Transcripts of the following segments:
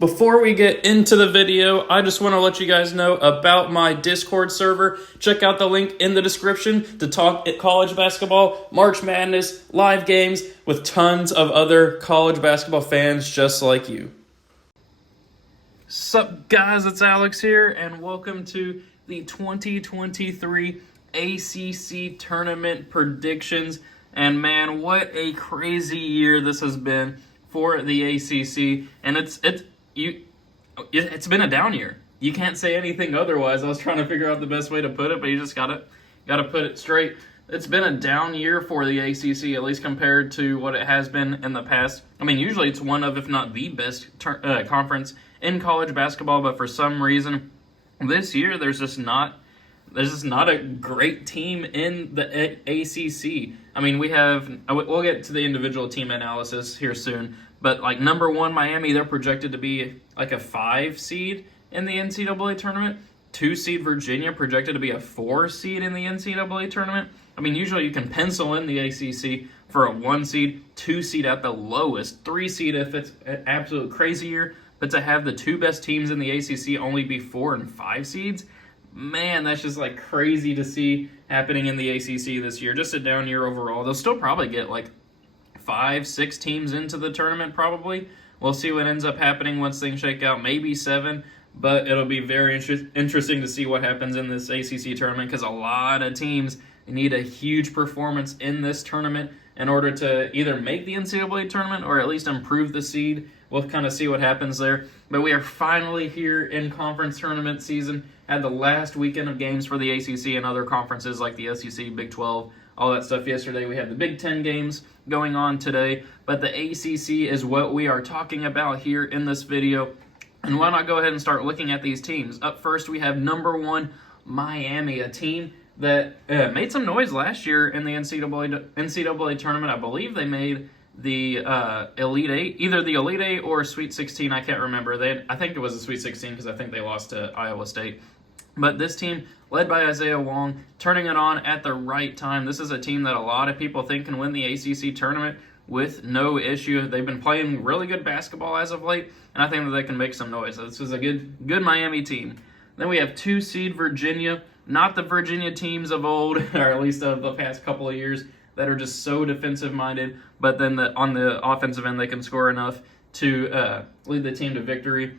Before we get into the video, I just want to let you guys know about my Discord server. Check out the link in the description to talk college basketball, March Madness, live games with tons of other college basketball fans just like you. Sup guys, it's Alex here and welcome to the 2023 ACC Tournament Predictions. And man, what a crazy year this has been for the ACC, and it's been a down year. You can't say anything otherwise. I was trying to figure out the best way to put it, but you just gotta put it straight. It's been a down year for the ACC, at least compared to what it has been in the past. I mean, usually it's one of, if not the best conference in college basketball, but for some reason this year there's just not a great team in the ACC. I mean, we'll get to the individual team analysis here soon, but like number one, Miami, they're projected to be like a 5 seed in the NCAA tournament. 2 seed Virginia projected to be a 4 seed in the NCAA tournament. I mean, usually you can pencil in the ACC for a 1 seed, 2 seed at the lowest, 3 seed if it's an absolute crazy year, but to have the 2 best teams in the ACC only be 4 and 5 seeds, man, that's just like crazy to see happening in the ACC this year. Just a down year overall. They'll still probably get like 5-6 teams into the tournament probably. We'll see what ends up happening once things shake out. Maybe 7, but it'll be very interesting to see what happens in this ACC tournament because a lot of teams need a huge performance in this tournament in order to either make the NCAA tournament or at least improve the seed. We'll kind of see what happens there. But we are finally here in conference tournament season. Had the last weekend of games for the ACC and other conferences like the SEC, Big 12, all that stuff yesterday. We had the Big 10 games going on today. But the ACC is what we are talking about here in this video. And why not go ahead and start looking at these teams? Up first, we have number 1, Miami, a team that made some noise last year in the NCAA tournament. I believe they made the Elite Eight, either the Elite Eight or Sweet 16. I can't remember. I think it was the Sweet 16 because I think they lost to Iowa State. But this team, led by Isaiah Wong, turning it on at the right time. This is a team that a lot of people think can win the ACC tournament with no issue. They've been playing really good basketball as of late, and I think that they can make some noise. This is a good Miami team. Then we have 2 seed Virginia, not the Virginia teams of old, or at least of the past couple of years, that are just so defensive-minded, but then on the offensive end, they can score enough to lead the team to victory.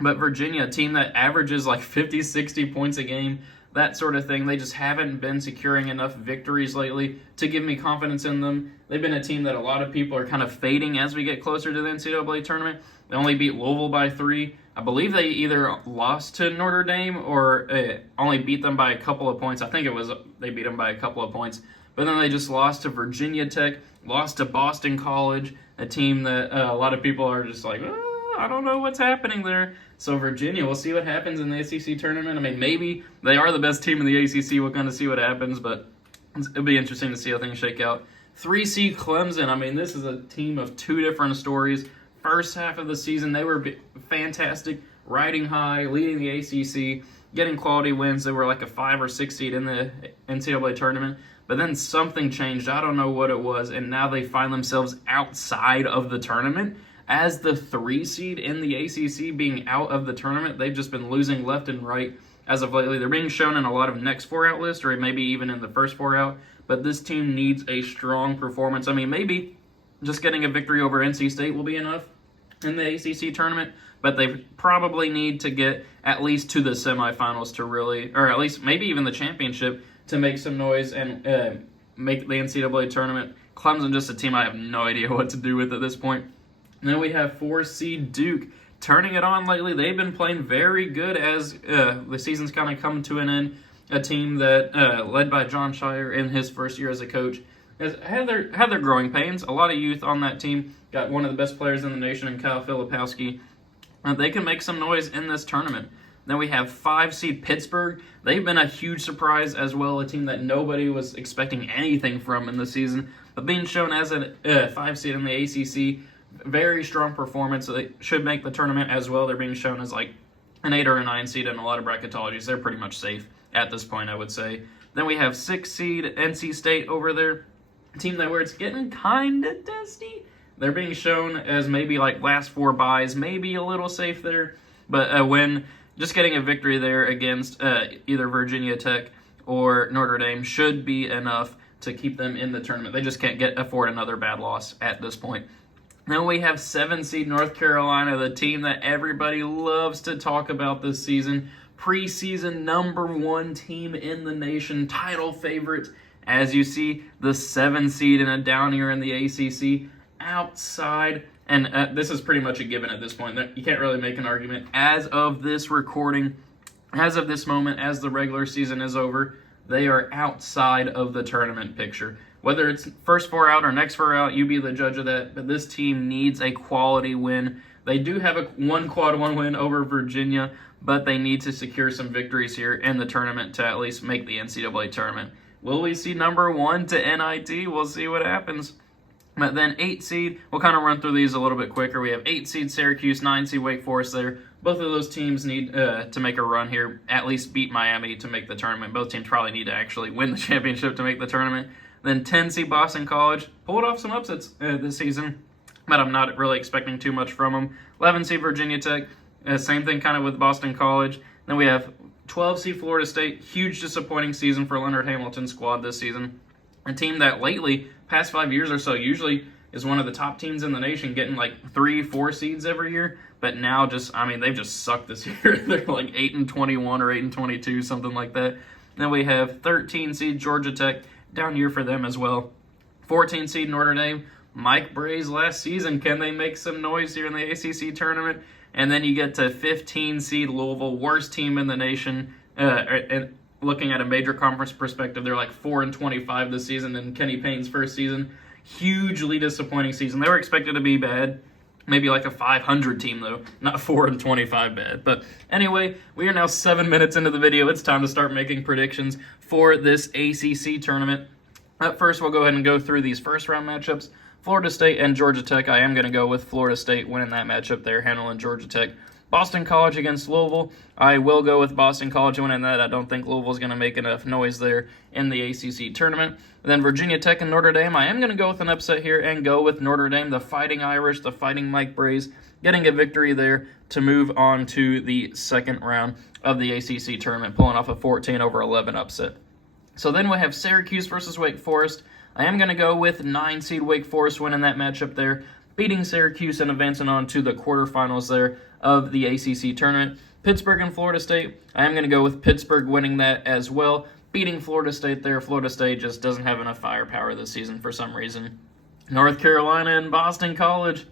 But Virginia, a team that averages like 50, 60 points a game, that sort of thing, they just haven't been securing enough victories lately to give me confidence in them. They've been a team that a lot of people are kind of fading as we get closer to the NCAA tournament. They only beat Louisville by 3. I believe they either lost to Notre Dame or only beat them by a couple of points. I think it was they beat them by a couple of points. But then they just lost to Virginia Tech, lost to Boston College, a team that a lot of people are just like, I don't know what's happening there. So Virginia, we'll see what happens in the ACC tournament. I mean, maybe they are the best team in the ACC. We're going to see what happens, but it'll be interesting to see how things shake out. 3 seed Clemson. I mean, this is a team of 2 different stories. First half of the season, they were fantastic, riding high, leading the ACC, getting quality wins. They were like a 5 or 6 seed in the NCAA tournament. But then something changed. I don't know what it was, and now they find themselves outside of the tournament. As the 3 seed in the ACC being out of the tournament, they've just been losing left and right as of lately. They're being shown in a lot of next 4 out lists, or maybe even in the first 4 out. But this team needs a strong performance. I mean, maybe just getting a victory over NC State will be enough in the ACC tournament, but they probably need to get at least to the semifinals to really, or at least maybe even the championship to make some noise and make the NCAA tournament. Clemson, just a team I have no idea what to do with at this point. And then we have 4 seed Duke turning it on lately. They've been playing very good as the season's kind of come to an end. A team that, led by John Shire in his first year as a coach, has had their growing pains. A lot of youth on that team. Got one of the best players in the nation in Kyle Filipowski. They can make some noise in this tournament. Then we have 5 seed Pittsburgh. They've been a huge surprise as well, a team that nobody was expecting anything from in the season, but being shown as a 5 seed in the ACC, very strong performance. They should make the tournament as well. They're being shown as like an 8 or a 9 seed in a lot of bracketologies. They're pretty much safe at this point, I would say. Then we have 6 seed NC State over there, a team that where it's getting kind of testy. They're being shown as maybe like last 4 byes, maybe a little safe there, but a win, just getting a victory there against either Virginia Tech or Notre Dame should be enough to keep them in the tournament. They just can't afford another bad loss at this point. Then we have 7 seed North Carolina, the team that everybody loves to talk about this season. Preseason number 1 team in the nation, title favorite. As you see, the 7 seed in a down year in the ACC, outside, and this is pretty much a given at this point. You can't really make an argument. As of this recording, as of this moment, as the regular season is over, they are outside of the tournament picture. Whether it's first 4 out or next 4 out, you be the judge of that. But this team needs a quality win. They do have one quad 1 win over Virginia, but they need to secure some victories here in the tournament to at least make the NCAA tournament. Will we see number 1 to NIT? We'll see what happens. But then 8 seed, we'll kind of run through these a little bit quicker. We have 8 seed Syracuse, 9 seed Wake Forest there. Both of those teams need to make a run here, at least beat Miami to make the tournament. Both teams probably need to actually win the championship to make the tournament. Then 10 seed Boston College, pulled off some upsets this season, but I'm not really expecting too much from them. 11 seed Virginia Tech, same thing kind of with Boston College. Then we have 12 seed Florida State, huge disappointing season for Leonard Hamilton's squad this season. A team that lately, past 5 years or so, usually is one of the top teams in the nation, getting like 3-4 seeds every year. But now they've just sucked this year. They're like 8-21 or 8-22, something like that. Then we have 13 seed Georgia Tech, down year for them as well. 14 seed Notre Dame, Mike Bray's last season. Can they make some noise here in the ACC tournament? And then you get to 15 seed Louisville, worst team in the nation. And looking at a major conference perspective, they're like 4-25 this season in Kenny Payne's first season. Hugely disappointing season. They were expected to be bad. Maybe like a 500 team, though. Not 4-25 bad. But anyway, we are now 7 minutes into the video. It's time to start making predictions for this ACC tournament. At first, we'll go ahead and go through these first-round matchups. Florida State and Georgia Tech. I am going to go with Florida State winning that matchup there, handling Georgia Tech. Boston College against Louisville. I will go with Boston College winning that. I don't think Louisville's going to make enough noise there in the ACC tournament. And then Virginia Tech and Notre Dame. I am going to go with an upset here and go with Notre Dame, the Fighting Irish, the Fighting Mike Brays, getting a victory there to move on to the second round of the ACC tournament, pulling off a 14-11 upset. So then we have Syracuse versus Wake Forest. I am going to go with 9 seed Wake Forest winning that matchup there, beating Syracuse and advancing on to the quarterfinals there of the ACC tournament. Pittsburgh and Florida State. I am going to go with Pittsburgh winning that as well, beating Florida State there. Florida State just doesn't have enough firepower this season for some reason. North Carolina and Boston College.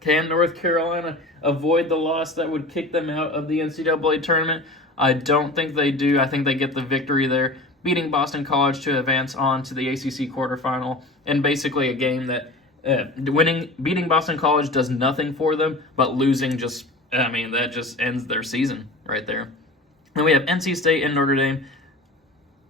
Can North Carolina avoid the loss that would kick them out of the NCAA tournament? I don't think they do. I think they get the victory there, beating Boston College to advance on to the ACC quarterfinal, and basically a game that beating Boston College does nothing for them, but losing that just ends their season right there. Then we have NC State and Notre Dame.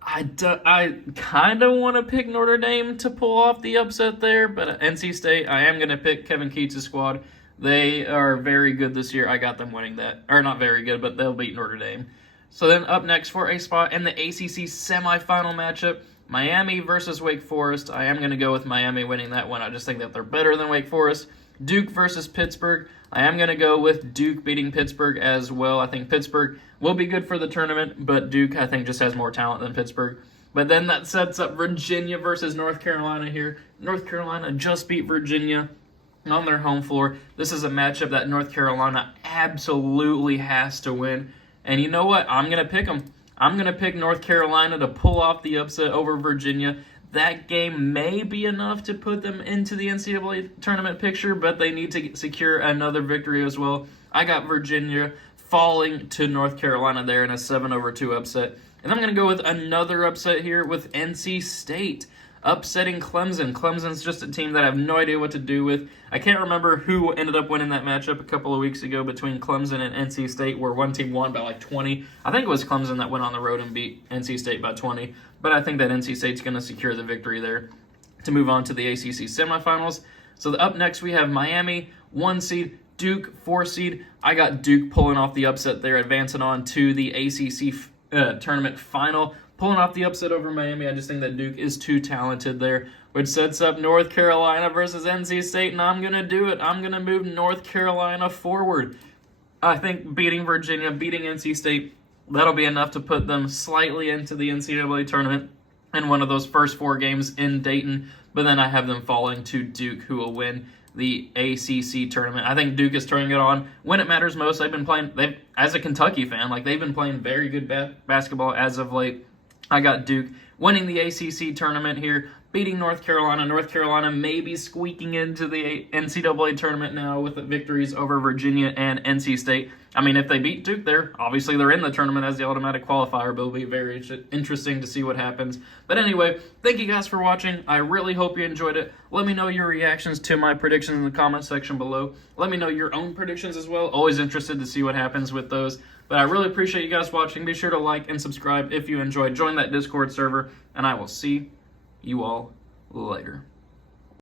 I kind of want to pick Notre Dame to pull off the upset there, but NC State, I am going to pick Kevin Keats' squad. They are very good this year. I got them winning that. Or not very good, but they'll beat Notre Dame. So then up next for a spot in the ACC semifinal matchup, Miami versus Wake Forest. I am going to go with Miami winning that one. I just think that they're better than Wake Forest. Duke versus Pittsburgh. I am going to go with Duke beating Pittsburgh as well. I think Pittsburgh will be good for the tournament, but Duke, I think, just has more talent than Pittsburgh. But then that sets up Virginia versus North Carolina here. North Carolina just beat Virginia on their home floor. This is a matchup that North Carolina absolutely has to win. And you know what? I'm going to pick them. I'm going to pick North Carolina to pull off the upset over Virginia. That game may be enough to put them into the NCAA tournament picture, but they need to secure another victory as well. I got Virginia falling to North Carolina there in a 7-2 upset. And I'm going to go with another upset here with NC State upsetting Clemson. Clemson's just a team that I have no idea what to do with. I can't remember who ended up winning that matchup a couple of weeks ago between Clemson and NC State, where one team won by like 20. I think it was Clemson that went on the road and beat NC State by 20. But I think that NC State's going to secure the victory there to move on to the ACC semifinals. So up next we have Miami, 1 seed, Duke, 4 seed. I got Duke pulling off the upset there, advancing on to the ACC tournament final. Pulling off the upset over Miami. I just think that Duke is too talented there. which sets up North Carolina versus NC State, and I'm going to do it. I'm going to move North Carolina forward. I think beating Virginia, beating NC State, that'll be enough to put them slightly into the NCAA tournament in one of those first 4 games in Dayton, but then I have them falling to Duke, who will win the ACC tournament. I think Duke is turning it on when it matters most. As a Kentucky fan, they've been playing very good basketball as of late. I got Duke winning the ACC tournament here, beating North Carolina. North Carolina maybe squeaking into the NCAA tournament now with the victories over Virginia and NC State. I mean, if they beat Duke, they're in the tournament as the automatic qualifier, but it'll be very interesting to see what happens. But anyway, thank you guys for watching. I really hope you enjoyed it. Let me know your reactions to my predictions in the comment section below. Let me know your own predictions as well. Always interested to see what happens with those. But I really appreciate you guys watching. Be sure to like and subscribe if you enjoyed. Join that Discord server, and I will see you all later.